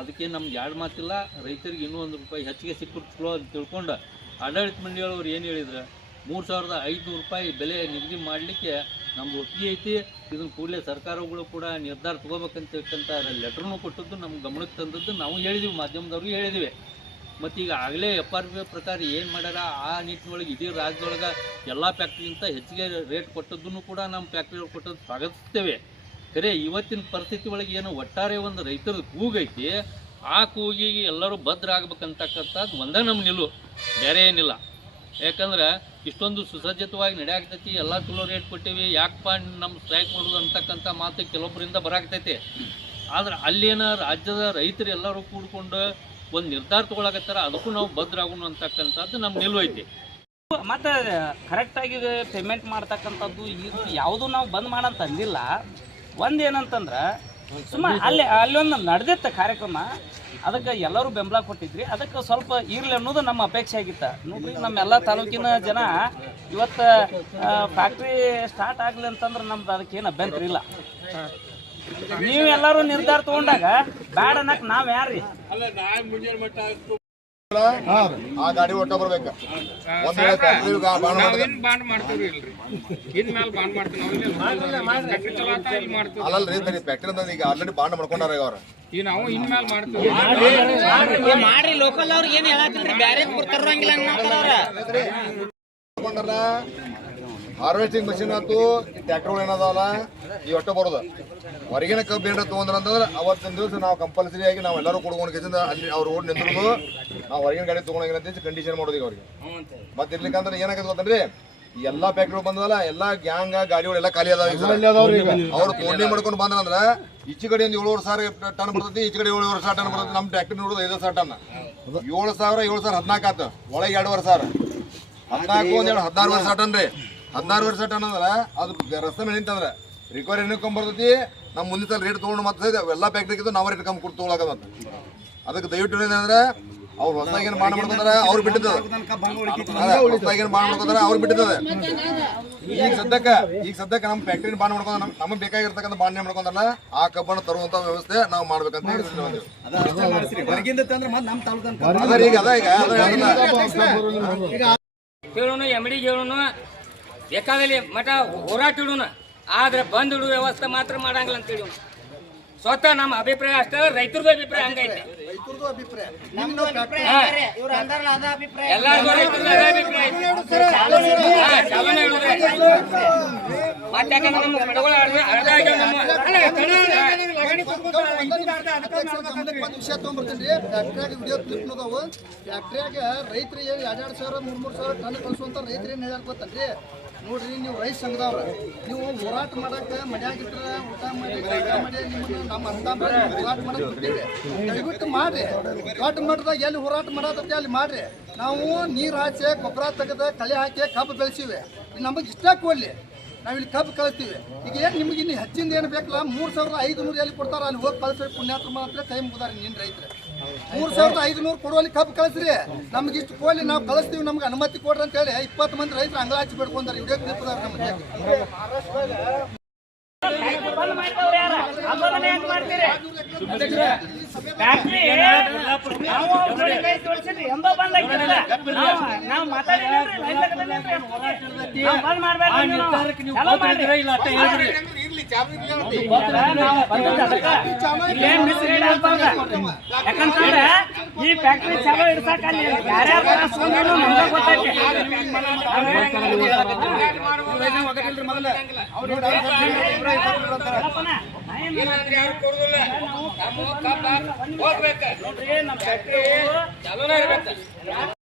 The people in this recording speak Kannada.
ಅದಕ್ಕೆ ನಮ್ಗೆ ಎರಡು ಮಾತಿಲ್ಲ, ರೈತರಿಗೆ ಇನ್ನೂ ಒಂದು ರೂಪಾಯಿ ಹೆಚ್ಚಿಗೆ ಸಿಕ್ಕರು ಚಲೋ ಅಂತ ತಿಳ್ಕೊಂಡು ಆಡಳಿತ ಮಂಡಳಿಯವರು ಏನು ಹೇಳಿದ್ರು? ಮೂರು ಸಾವಿರದ ಐದುನೂರು ರೂಪಾಯಿ ಬೆಲೆ ನಿಗದಿ ಮಾಡಲಿಕ್ಕೆ ನಮ್ಗೆ ಒಪ್ಪಿಗೆ ಐತಿ. ಇದನ್ನು ಕೂಡಲೇ ಸರ್ಕಾರಗಳು ಕೂಡ ನಿರ್ಧಾರ ತೊಗೋಬೇಕಂತಿರ್ತಕ್ಕಂಥ ಲೆಟ್ರನ್ನು ಕೊಟ್ಟದ್ದು ನಮ್ಮ ಗಮನಕ್ಕೆ ತಂದದ್ದು ನಾವು ಹೇಳಿದ್ದೀವಿ ಮಾಧ್ಯಮದವ್ರಿಗೆ ಹೇಳಿದ್ದೀವಿ ಮತ್ತು ಈಗ ಆಗಲೇ ಎಫ್ ಆರ್ ಪಿ ಪ್ರಕಾರ ಏನು ಮಾಡ್ಯಾರ? ಆ ನಿಟ್ಟಿನೊಳಗೆ ಇಡೀ ರಾಜ್ಯದೊಳಗೆ ಎಲ್ಲ ಫ್ಯಾಕ್ಟ್ರಿಗಿಂತ ಹೆಚ್ಚಿಗೆ ರೇಟ್ ಕೊಟ್ಟದ್ದನ್ನು ಕೂಡ ನಮ್ಮ ಫ್ಯಾಕ್ಟ್ರಿಗಳು ಕೊಟ್ಟದ್ದು ಸ್ವಾಗತಿಸ್ತೇವೆ. ಖರೆ ಇವತ್ತಿನ ಪರಿಸ್ಥಿತಿ ಒಳಗೆ ಏನು ಒಟ್ಟಾರೆ ಒಂದು ರೈತರ ಕೂಗೈತಿ, ಆ ಕೂಗಿಗೆ ಎಲ್ಲರೂ ಭದ್ರ ಆಗ್ಬೇಕಂತಕ್ಕಂಥದ್ದು ಒಂದೇ ನಮ್ಮ ನಿಲುವು, ಬೇರೆ ಏನಿಲ್ಲ. ಯಾಕಂದ್ರೆ ಇಷ್ಟೊಂದು ಸುಸಜ್ಜಿತವಾಗಿ ನಡೆಯಾಗ್ತೈತಿ, ಎಲ್ಲ ಚಲೋ ರೇಟ್ ಕೊಟ್ಟಿವಿ, ಯಾಕಪ್ಪ ನಮ್ಮ ಸ್ಟ್ರೈಕ್ ಮಾಡೋದು ಅಂತಕ್ಕಂಥ ಮಾತು ಕೆಲವೊಬ್ಬರಿಂದ ಬರಾಕ್ತೈತಿ ಆದ್ರೆ ಅಲ್ಲಿನ ರಾಜ್ಯದ ರೈತರು ಎಲ್ಲರೂ ಕೂಡ್ಕೊಂಡು ಒಂದು ನಿರ್ಧಾರ ತಗೊಳಕತ್ತಾರ, ಅದಕ್ಕೂ ನಾವು ಭದ್ರ ಆಗೋಣ ಅಂತಕ್ಕಂಥದ್ದು ನಮ್ಮ ನಿಲುವು ಐತಿ. ಮತ್ತು ಕರೆಕ್ಟಾಗಿ ಪೇಮೆಂಟ್ ಮಾಡ್ತಕ್ಕಂಥದ್ದು ಇದು ಯಾವುದು ನಾವು ಬಂದ್ ಮಾಡಂತ ಅಂದಿಲ್ಲ. ಒಂದು ಏನಂತಂದ್ರೆ ಸುಮ್ಮ ಅಲ್ಲಿ, ಅಲ್ಲೊಂದು ನಡೆದಿತ್ತು ಕಾರ್ಯಕ್ರಮ, ಅದಕ್ಕೆ ಎಲ್ಲರೂ ಬೆಂಬಲ ಕೊಟ್ಟಿದ್ರಿ. ಅದಕ್ಕೆ ಸ್ವಲ್ಪ ಇರಲಿ ಅನ್ನೋದು ನಮ್ಮ ಅಪೇಕ್ಷೆ ಆಗಿತ್ತು. ನೋಡ್ರಿ, ನಮ್ಮ ಎಲ್ಲ ತಾಲೂಕಿನ ಜನ ಇವತ್ತು ಫ್ಯಾಕ್ಟ್ರಿ ಸ್ಟಾರ್ಟ್ ಆಗಲಿ ಅಂತಂದ್ರೆ ನಮ್ದು ಅದಕ್ಕೆ ಏನ ಅಭ್ಯಂತರ ಇಲ್ಲ. ನೀವೆಲ್ಲರೂ ನಿರ್ಧಾರ ತಗೊಂಡಾಗ ಬ್ಯಾಡ ಅನ್ನಕ್ಕೆ ನಾವು ಯಾರ್ರಿ? ಆ ಗಾಡಿ ಒಟ್ಟ ಬರ್ಬೇಕು. ಒಂದ್ ವೇಳೆ ಫ್ಯಾಕ್ಟ್ರಿ ಮಾಡಿದ್ರೆ ಬಾಂಡ್ ಮಾಡ್ತೀವಿ ಇಲ್ರಿ? ಮಾಡ್ತೀವಿ ಅಲ್ಲಲ್ರಿ ತಡಿ ಫ್ಯಾಕ್ಟ್ರಿ ಅಂತ ಈಗ ಆಲ್ರೆಡಿ ಬಾಂಡ್ ಮಾಡ್ಕೊಂಡಾರ ಈಗ ಅವ್ರ. ನಾವು ಮಾಡ್ತೀವಿ. ಮಾಡ್ರಿ ಲೋಕಲ್ ಅವ್ರಿಗೆ ಏನ್ ಹೇಳತ್ತಿಲ್ರಿ ಬ್ಯಾರೆ ತರಂಗಿಲ್ಲ ಮಾಡ್ಕೊಂಡಾರ? ಹಾರ್ವೆಸ್ಟಿಂಗ್ ಮಷಿನ್ ಆಯ್ತು ಟ್ಯಾಕ್ಟರ್ಗಳು ಏನದಾವಲ್ಲ ಈ ಒಟ್ಟ ಬರೋದು. ಹೊರಗಿನ ಕಬ್ಬು ಏನಾರ ತೊಗೊಂಡ್ರ ಅಂತಂದ್ರೆ ಅವತ್ತಿನ ದಿವಸ ನಾವು ಕಂಪಲ್ಸರಿ ಆಗಿ ನಾವು ಎಲ್ಲರೂ ಕೊಡ್ಕೊಂಡು ಅಲ್ಲಿ ಅವ್ರು ರೋಡ್ ನಿಂತಿರೋದು ನಾವು ಹೊರಗಿನ ಗಾಡಿ ತೊಗೊಂಡಂಗಿಲ್ಲ ಅಂತ ಕಂಡೀಷನ್ ಮಾಡೋದು ಈಗ ಅವ್ರಿಗೆ. ಮತ್ತೆ ಇರ್ಲಿಕ್ಕಂದ್ರೆ ಏನಾಗತ್ತೆ ಗೊತ್ತನ್ರಿ? ಈ ಎಲ್ಲಾ ಫ್ಯಾಕ್ಟ್ರಿ ಬಂದವಲ್ಲ ಎಲ್ಲಾ ಗ್ಯಾಂಗ್ ಗಾಡಿಗಳು ಎಲ್ಲ ಖಾಲಿ ಅದಾವ ಅವ್ರು ತೋಂಡಿ ಮಾಡ್ಕೊಂಡು ಬಂದ್ರಂದ್ರ ಈಚೆ ಕಡೆಯಿಂದ ಏಳುವರೆ ಸಾವಿರ ಟನ್ ಬರ್ತೈತಿ ಈಚೆ ಕಡೆ ಏಳುವರೆ ಸಾವಿರ ಟನ್ ಬರ್ತೈತಿ ನಮ್ಮ ಟ್ಯಾಕ್ಟರ್ ನೋಡೋದು ಐದು ಸಾವಿರ ಟನ್. ಏಳು ಸಾವಿರ ಏಳು ಸಾವಿರ ಹದಿನಾಲ್ಕು ಆತ. ಒಳಗೆ ಎರಡುವರೆ ಸಾವಿರ. ಹದಿನಾಲ್ಕು ಒಂದ್ ಎರಡು ಹದಿನಾರು ವರ್ಷ ಟನ್ ರೀ ಹದಿನಾರು ವರ್ಷ ಟನ್ ಅಂದ್ರೆ ಅದು ರಸ್ತೆ ಮೇಲೆ ನಿಂತಂದ್ರೆ ರಿಕವರಿ ಎಣ್ಣೆ ಬರ್ತೈತಿ ನಮ್ಮ ಮುಂದಿನ ಸಲ ರೇಟ್ ತೊಗೊಂಡು ಮತ್ತೆ ಎಲ್ಲ ಫ್ಯಾಕ್ಟ್ರಿಗೆ ನಾವು ರೇಟ್ ಕಮ್ಮಿ ಕೊಟ್ಟು ತೊಗೊಳಕ ಮತ್ತೆ ಅದಕ್ಕೆ ದಯವಿಟ್ಟು ಏನಂದ್ರೆ, ಅವ್ರು ಹೊಸದಾಗಿ ಏನು ಮಾಡಿ ಮಾಡ್ಕೊಂತಾರೆ ಅವ್ರು ಬಿಟ್ಟಿದ್ದಾರೆ ಹೊಸದಾಗಿ ಏನು ಮಾಡಿ ಮಾಡ್ಕೊಂತಾರ ಅವ್ರು ಬಿಟ್ಟಿದ್ದಾರೆ ಈಗ ಸದ್ಯಕ್ಕೆ ಈಗ ಸದ್ಯಕ್ಕೆ ನಮ್ಮ ಫ್ಯಾಕ್ಟ್ರಿನ ಬಾಂಡ್ ಮಾಡ್ಕೊಂಡ, ನಮ್, ನಮಗೆ ಬೇಕಾಗಿರ್ತಕ್ಕಂಥ ಬಾಂಡ್ ಮಾಡ್ಕೊಂತಾರಲ್ಲ ಆ ಕಬ್ಬನ್ನು ತರುವಂತ ವ್ಯವಸ್ಥೆ ನಾವು ಮಾಡ್ಬೇಕಂತ ಹೇಳಿ ಇಲ್ಲಿ ಬಂದಿವಿ. ಹೊರಗಿಂದ ತಂದ್ರೆ ಮತ್ತೆ ನಮ್ಮ ತಾಲೂಕನ್ ಅದ, ಈಗ ಅದ ಈಗ, ಅದ ಎಂ ಹೇಳೋಣ ಎಮ್ಡಿ ಹೇಳೋಣ. ಬೇಕಾಗಲಿ ಮಠ ಹೋರಾಟ ಇಡೋಣ ಆದ್ರೆ ಬಂದ್ ಇಡುವ ವ್ಯವಸ್ಥೆ ಮಾತ್ರ ಮಾಡಂಗಿಲ್ಲ ಅಂತ ಹೇಳಿ. ಸ್ವತಃ ನಮ್ಮ ಅಭಿಪ್ರಾಯ ಅಷ್ಟೇ ರೈತರದು ಅಭಿಪ್ರಾಯ ಹಂಗೈತೆ. ಎಲ್ಲಾರ್ಗು ಅದೇ ಅಭಿಪ್ರಾಯ. ಮತ್ತೆ ನಮ್ಮ ಒಂದು ವಿಷಯ ತೊಗೊಂಬರ್ತೀನಿ ಫ್ಯಾಕ್ಟ್ರಿಯಾಗ ವಿಡಿಯೋ ಕ್ಲಿಪ್ ಅದಾವು ಫ್ಯಾಕ್ಟ್ರಿಯಾಗ ರೈತರು ಏನು ಎರಡೆರಡು ಸಾವಿರ ಮೂರು ಮೂರು ಸಾವಿರ ಟನ್ ಕಳಿಸುವಂತ ರೈತರು ಏನು ಹೇಳ್ಯಾರ ಗೊತ್ತನ್ರಿ ನೋಡ್ರಿ ನೀವು ರೈತ ಸಂಘದವ್ರ. ನೀವು ಹೋರಾಟ ಮಾಡಕ್ಕೆ ಮನ್ಯಾಗಿಟ್ರ ಊಟ ಮಾಡಿ ಮಾಡಿ ನಿಮ್ಮನ್ನ ನಮ್ಮ ಅಂತ ಹೋರಾಟ ಮಾಡಕ್ ಬಿಟ್ಟಿವಿ ದಯವಿಟ್ಟು ಮಾಡ್ರಿ. ದೊಡ್ಡ ಮಟ್ಟದಾಗ ಎಲ್ಲಿ ಹೋರಾಟ ಮಾಡತ್ತೈತಿ ಅಲ್ಲಿ ಮಾಡ್ರಿ. ನಾವು ನೀರು ಹಾಕಿ ಗೊಬ್ಬರ ತೆಗೆದ ಕಲೆ ಹಾಕಿ ಕಬ್ಬು ಬೆಳೆಸಿವೆ. ನಮಗೆ ಇಷ್ಟ ಕೊಡ್ಲಿ. ನಾವಿಲ್ಲಿ ಕಬ್ಬು ಕಳಿಸ್ತೀವಿ ಈಗ ಏನು ನಿಮಗೆ ಇನ್ನು ಹೆಚ್ಚಿಂದ ಏನು ಬೇಕಲ್ಲ? ಮೂರು ಸಾವಿರದ ಐದು ನೂರು ಎಲ್ಲಿ ಕೊಡ್ತಾರೆ ಅಲ್ಲಿ ಹೋಗಿ ಕಳಿಸ್ರಿ ಪುಣ್ಯಾತ್ರ ಮಾತ್ರ ಕೈ ಮುಗಿದಾರೆ ನಿನ್ನ ರೈತರು. ಮೂರು ಸಾವಿರದ ಐದು ನೂರು ಕೊಡುವಲ್ಲಿ ಕಬ್ಬು ಕಳಿಸ್ರಿ. ನಮ್ಗೆ ಇಷ್ಟು ಕೋಲಿ ನಾವು ಕಳಿಸ್ತೀವಿ, ನಮ್ಗೆ ಅನುಮತಿ ಕೊಡ್ರಿ ಅಂತ ಹೇಳಿ ಇಪ್ಪತ್ತು ಮಂದಿ ರೈತರು ಅಂಗಳ ಹಚ್ಚಿ ಬಿಡ್ಕೊಂತಾರೆ ವಿಡಿಯೋ ಕ್ಲಿಪ್ ಅದಾವ ಯಾಕಂತಂದ್ರೆ ಈ ಫ್ಯಾಕ್ಟ್ರಿ ಚಾಲೂ ಇಡ್ಸಕ್ ಅಲ್ಲಿ ಹೋಗ್ಬೇಕು. ಚಾಲೂನೇ ಇರ್ಬೇಕು.